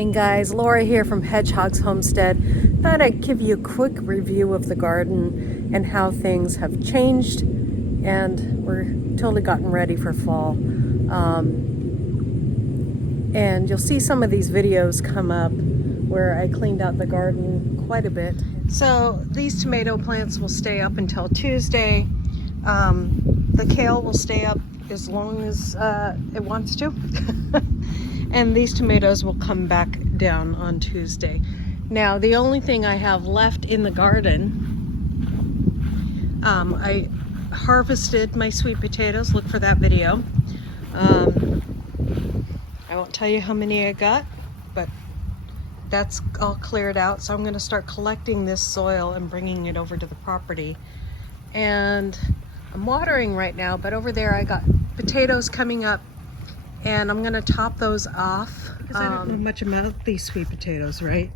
morning, guys. Laura here from Hedgehog's Homestead. Thought I'd give you a quick review of the garden and how things have changed, and we're totally gotten ready for fall. And you'll see some of these videos come up where I cleaned out the garden quite a bit. So these tomato plants will stay up until Tuesday. The kale will stay up as long as it wants to. And these tomatoes will come back down on Tuesday. Now, the only thing I have left in the garden, I harvested my sweet potatoes. Look for that video. I won't tell you how many I got, but that's all cleared out. So I'm going to start collecting this soil and bringing it over to the property. And I'm watering right now, but over there I got potatoes coming up, and I'm going to top those off because I don't know much about these sweet potatoes, right?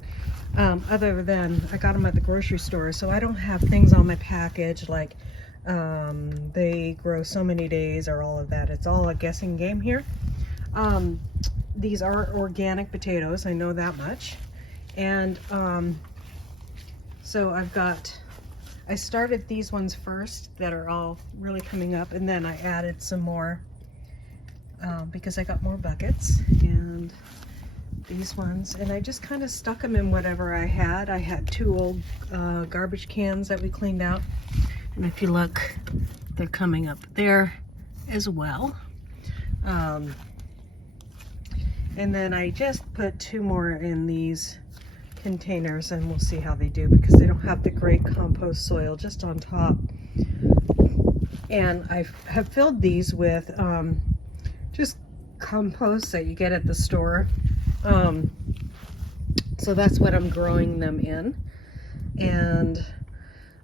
Other than I got them at the grocery store, so I don't have things on my package like they grow so many days or all of that. It's all a guessing game here. These are organic potatoes, I know that much. And so I started these ones first that are all really coming up, and then I added some more because I got more buckets, and these ones, and I just kind of stuck them in whatever I had. I had 2 old garbage cans that we cleaned out, and if you look, they're coming up there as well. And then I just put 2 more in these containers, and we'll see how they do because they don't have the great compost soil just on top. And I have filled these with just compost that you get at the store. So that's what I'm growing them in. And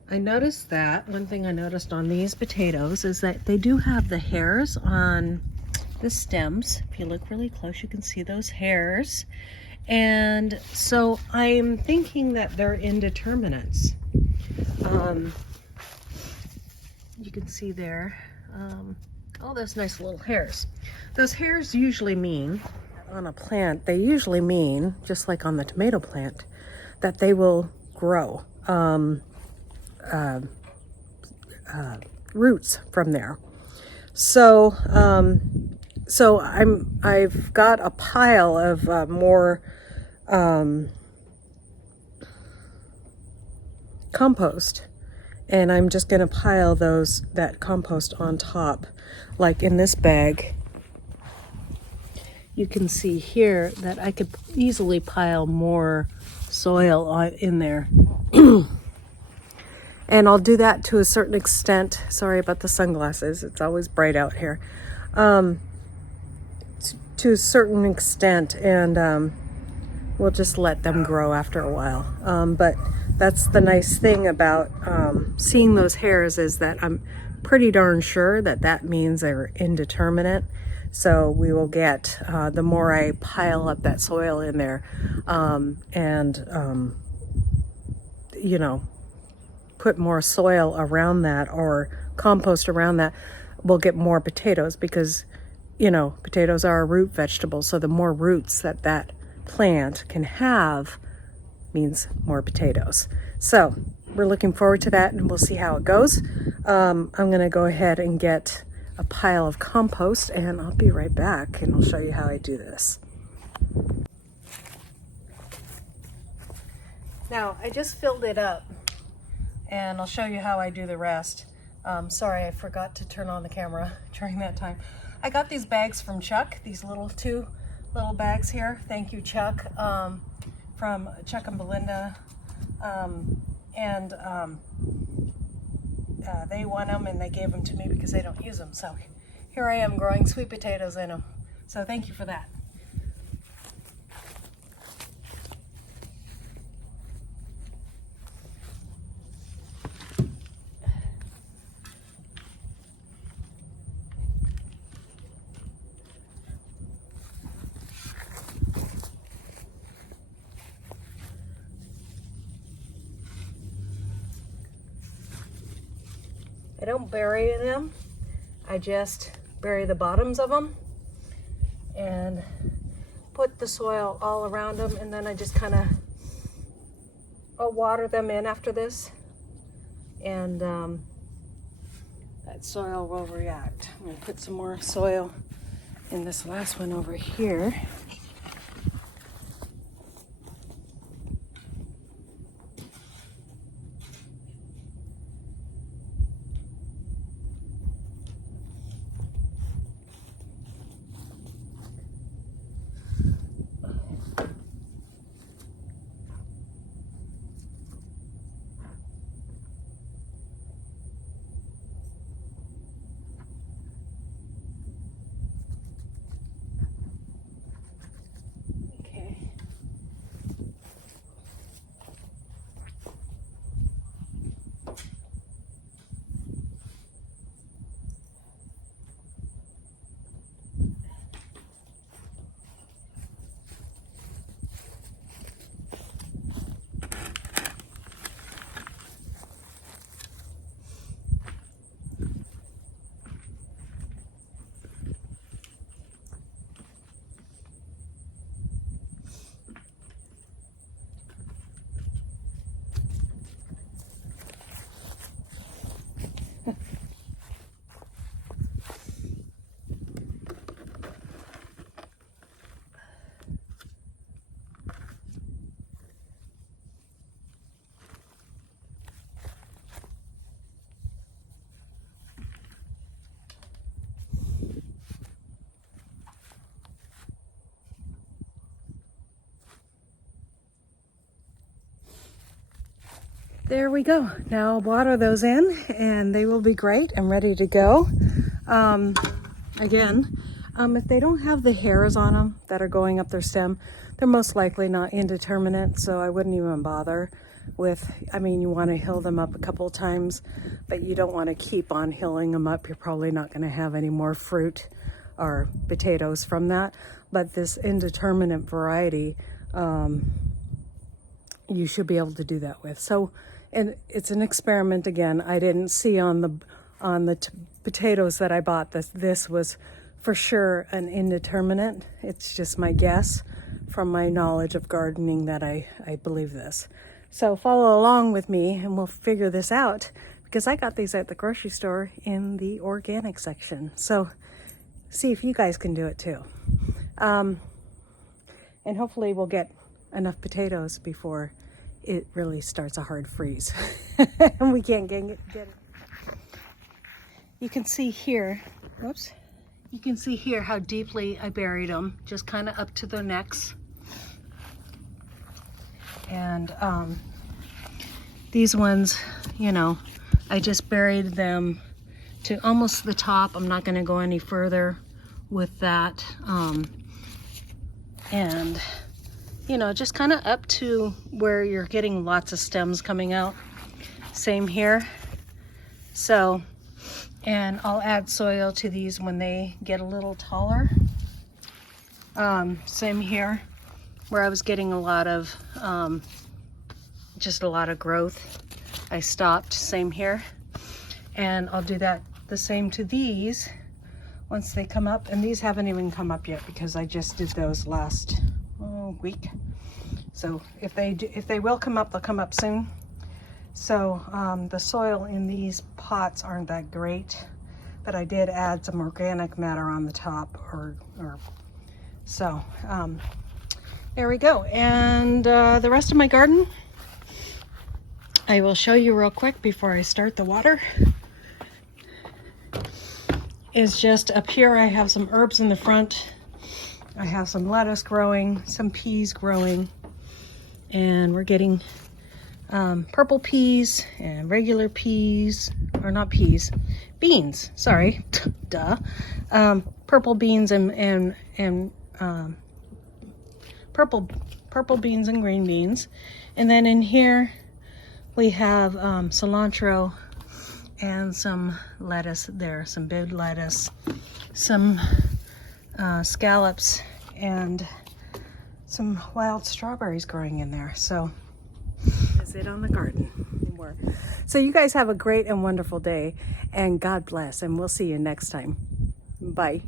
I noticed that one thing I noticed on these potatoes is that they do have the hairs on the stems. If you look really close, you can see those hairs. And so I'm thinking that they're indeterminates. You can see there, all those nice little hairs. Those hairs usually mean, on a plant, they usually mean, just like on the tomato plant, that they will grow roots from there. So, I've got a pile of more compost, and I'm just going to pile that compost on top. Like in this bag, you can see here that I could easily pile more soil in there. And I'll do that to a certain extent. Sorry about the sunglasses, it's always bright out here. To a certain extent, and we'll just let them grow after a while. But that's the nice thing about seeing those hairs, is that I'm pretty darn sure that that means they're indeterminate. So we will get, the more I pile up that soil in there, you know, put more soil around that or compost around that, we'll get more potatoes, because, you know, potatoes are a root vegetable. So the more roots that plant can have means more potatoes. So we're looking forward to that, and we'll see how it goes. I'm going to go ahead and get a pile of compost, and I'll be right back, and I'll show you how I do this. Now, I just filled it up, and I'll show you how I do the rest. Sorry, I forgot to turn on the camera during that time. I got these bags from Chuck, these 2 little bags here. Thank you, Chuck, from Chuck and Belinda. They won them, and they gave them to me because they don't use them. So here I am growing sweet potatoes in them. So thank you for that. I don't bury them, I just bury the bottoms of them and put the soil all around them, and then I just kind of water them in after this, and that soil will react. I'm going to put some more soil in this last one over here. There we go. Now I'll water those in and they will be great and ready to go. If they don't have the hairs on them that are going up their stem, they're most likely not indeterminate, so I wouldn't even bother with, you want to hill them up a couple times, but you don't want to keep on hilling them up. You're probably not going to have any more fruit or potatoes from that. But this indeterminate variety, you should be able to do that with. So, and it's an experiment again. I didn't see on the potatoes that I bought that this was for sure an indeterminate. It's just my guess from my knowledge of gardening that I believe this. So follow along with me and we'll figure this out, because I got these at the grocery store in the organic section. So see if you guys can do it too. And hopefully we'll get enough potatoes before it really starts a hard freeze and we can't get it. You can see here, whoops, you can see here how deeply I buried them, just kind of up to their necks. And these ones, I just buried them to almost the top. I'm not going to go any further with that. And just kind of up to where you're getting lots of stems coming out. Same here. So, and I'll add soil to these when they get a little taller. Same here, where I was getting a lot of, just a lot of growth. I stopped, same here. And I'll do that the same to these once they come up. And these haven't even come up yet because I just did those last week. So if they will come up, they'll come up soon. So the soil in these pots aren't that great, but I did add some organic matter on the top, so there we go. And the rest of my garden I will show you real quick before I start the water. Is just up here. I have some herbs in the front. I have some lettuce growing, some peas growing, and we're getting purple peas and regular peas, or not peas, beans, sorry, duh. Purple beans and purple beans and green beans. And then in here we have cilantro and some lettuce there, some big lettuce, some scallops, and some wild strawberries growing in there. So that's it on the garden. So you guys have a great and wonderful day, and God bless, and we'll see you next time. Bye.